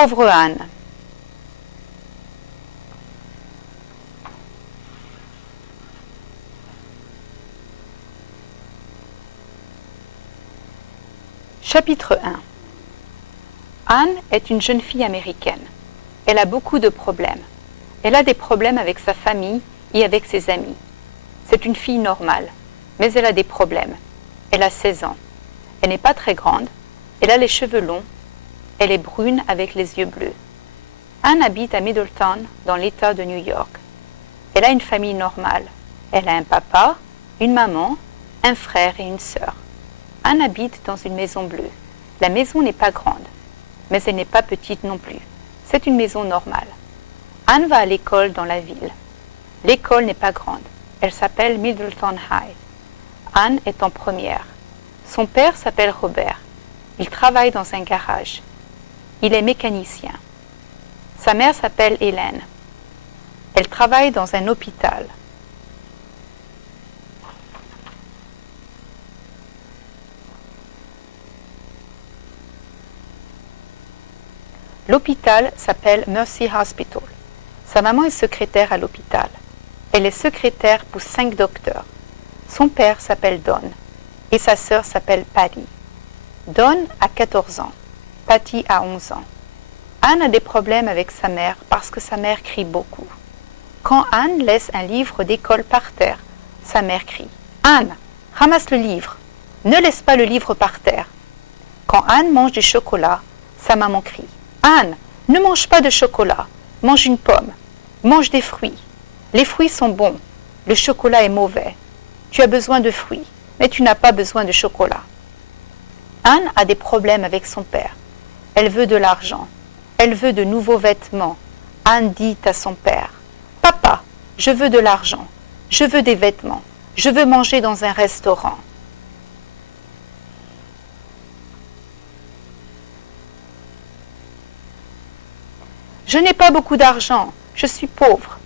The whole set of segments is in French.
Pauvre Anne. Chapitre 1. Anne est une jeune fille américaine. Elle a beaucoup de problèmes. Elle a des problèmes avec sa famille et avec ses amis. C'est une fille normale, mais elle a des problèmes. Elle a 16 ans. Elle n'est pas très grande. Elle a les cheveux longs. Elle est brune avec les yeux bleus. Anne habite à Middletown, dans l'État de New York. Elle a une famille normale. Elle a un papa, une maman, un frère et une sœur. Anne habite dans une maison bleue. La maison n'est pas grande, mais elle n'est pas petite non plus. C'est une maison normale. Anne va à l'école dans la ville. L'école n'est pas grande. Elle s'appelle Middletown High. Anne est en première. Son père s'appelle Robert. Il travaille dans un garage. Il est mécanicien. Sa mère s'appelle Hélène. Elle travaille dans un hôpital. L'hôpital s'appelle Mercy Hospital. Sa maman est secrétaire à l'hôpital. Elle est secrétaire pour 5 docteurs. Son père s'appelle Don et sa sœur s'appelle Patty. Don a 14 ans. Patty a 11 ans. Anne a des problèmes avec sa mère parce que sa mère crie beaucoup. Quand Anne laisse un livre d'école par terre, sa mère crie « Anne, ramasse le livre. Ne laisse pas le livre par terre. » Quand Anne mange du chocolat, sa maman crie « Anne, ne mange pas de chocolat. Mange une pomme. Mange des fruits. Les fruits sont bons. Le chocolat est mauvais. Tu as besoin de fruits, mais tu n'as pas besoin de chocolat. » Anne a des problèmes avec son père. Elle veut de l'argent. Elle veut de nouveaux vêtements. Anne dit à son père « Papa, je veux de l'argent. Je veux des vêtements. Je veux manger dans un restaurant. » Je n'ai pas beaucoup d'argent. Je suis pauvre.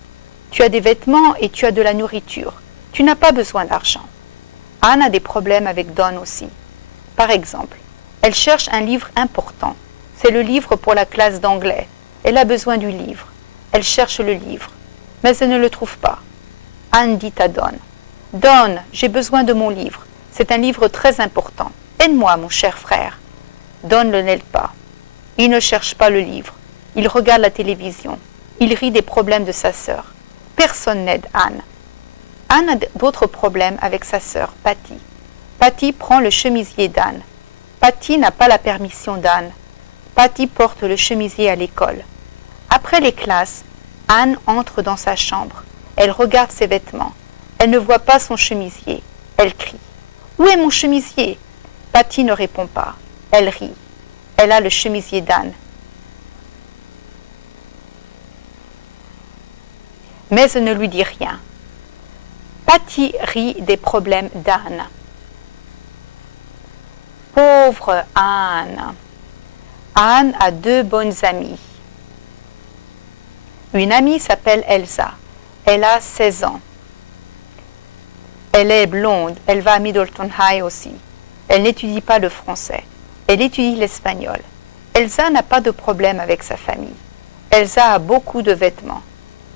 Tu as des vêtements et tu as de la nourriture. Tu n'as pas besoin d'argent. Anne a des problèmes avec Don aussi. Par exemple, elle cherche un livre important. C'est le livre pour la classe d'anglais. Elle a besoin du livre. Elle cherche le livre, mais elle ne le trouve pas. Anne dit à Don « Don, j'ai besoin de mon livre. C'est un livre très important. Aide-moi, mon cher frère. » Don ne l'aide pas. Il ne cherche pas le livre. Il regarde la télévision. Il rit des problèmes de sa sœur. Personne n'aide Anne. Anne a d'autres problèmes avec sa sœur, Patty. Patty prend le chemisier d'Anne. Patty n'a pas la permission d'Anne. Patty porte le chemisier à l'école. Après les classes, Anne entre dans sa chambre. Elle regarde ses vêtements. Elle ne voit pas son chemisier. Elle crie. « Où est mon chemisier ?» Patty ne répond pas. Elle rit. Elle a le chemisier d'Anne. Mais elle ne lui dit rien. Patty rit des problèmes d'Anne. Pauvre Anne. Anne a 2 bonnes amies. Une amie s'appelle Elsa. Elle a 16 ans. Elle est blonde. Elle va à Middletown High aussi. Elle n'étudie pas le français. Elle étudie l'espagnol. Elsa n'a pas de problème avec sa famille. Elsa a beaucoup de vêtements.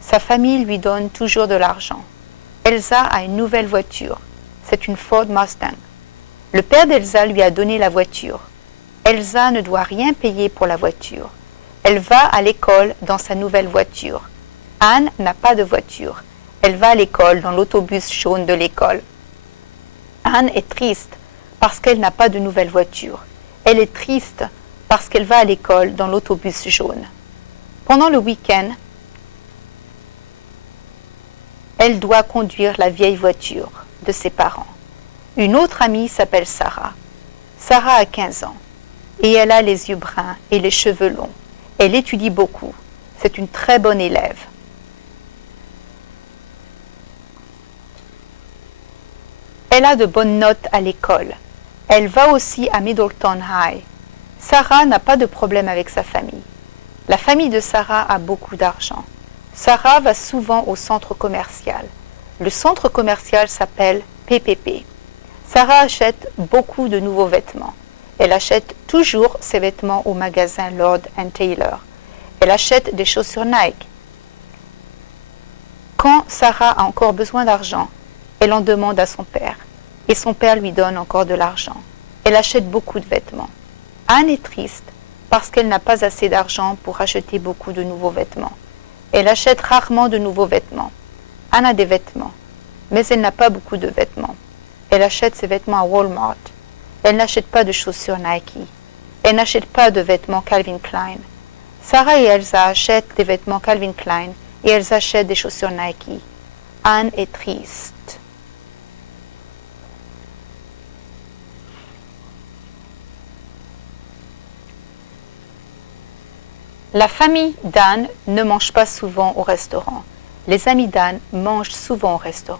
Sa famille lui donne toujours de l'argent. Elsa a une nouvelle voiture. C'est une Ford Mustang. Le père d'Elsa lui a donné la voiture. Elsa ne doit rien payer pour la voiture. Elle va à l'école dans sa nouvelle voiture. Anne n'a pas de voiture. Elle va à l'école dans l'autobus jaune de l'école. Anne est triste parce qu'elle n'a pas de nouvelle voiture. Elle est triste parce qu'elle va à l'école dans l'autobus jaune. Pendant le week-end, elle doit conduire la vieille voiture de ses parents. Une autre amie s'appelle Sarah. Sarah a 15 ans et elle a les yeux bruns et les cheveux longs. Elle étudie beaucoup. C'est une très bonne élève. Elle a de bonnes notes à l'école. Elle va aussi à Middletown High. Sarah n'a pas de problème avec sa famille. La famille de Sarah a beaucoup d'argent. Sarah va souvent au centre commercial. Le centre commercial s'appelle PPP. Sarah achète beaucoup de nouveaux vêtements. Elle achète toujours ses vêtements au magasin Lord & Taylor. Elle achète des chaussures Nike. Quand Sarah a encore besoin d'argent, elle en demande à son père. Et son père lui donne encore de l'argent. Elle achète beaucoup de vêtements. Anne est triste parce qu'elle n'a pas assez d'argent pour acheter beaucoup de nouveaux vêtements. Elle achète rarement de nouveaux vêtements. Anne a des vêtements, mais elle n'a pas beaucoup de vêtements. Elle achète ses vêtements à Walmart. Elle n'achète pas de chaussures Nike. Elle n'achète pas de vêtements Calvin Klein. Sarah et Elsa achètent des vêtements Calvin Klein et elles achètent des chaussures Nike. Anne est triste. La famille d'Anne ne mange pas souvent au restaurant. Les amis d'Anne mangent souvent au restaurant.